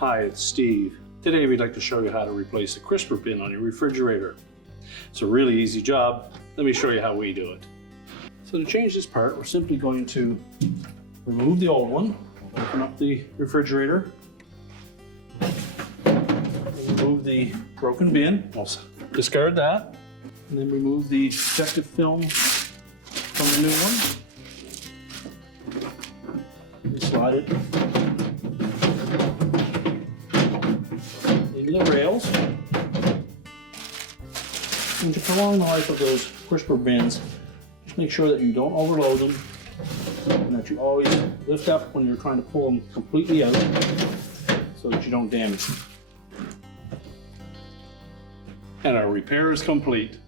Hi, it's Steve. Today we'd like to show you how to replace the crisper bin on your refrigerator. It's a really easy job. Let me show you how we do it. So to change this part, we're simply going to remove the old one, open up the refrigerator, remove the broken bin, we'll discard that, and then remove the protective film from the new one. And slide it into the rails. And to prolong the life of those crisper bins, just make sure that you don't overload them and that you always lift up when you're trying to pull them completely out so that you don't damage them. And our repair is complete.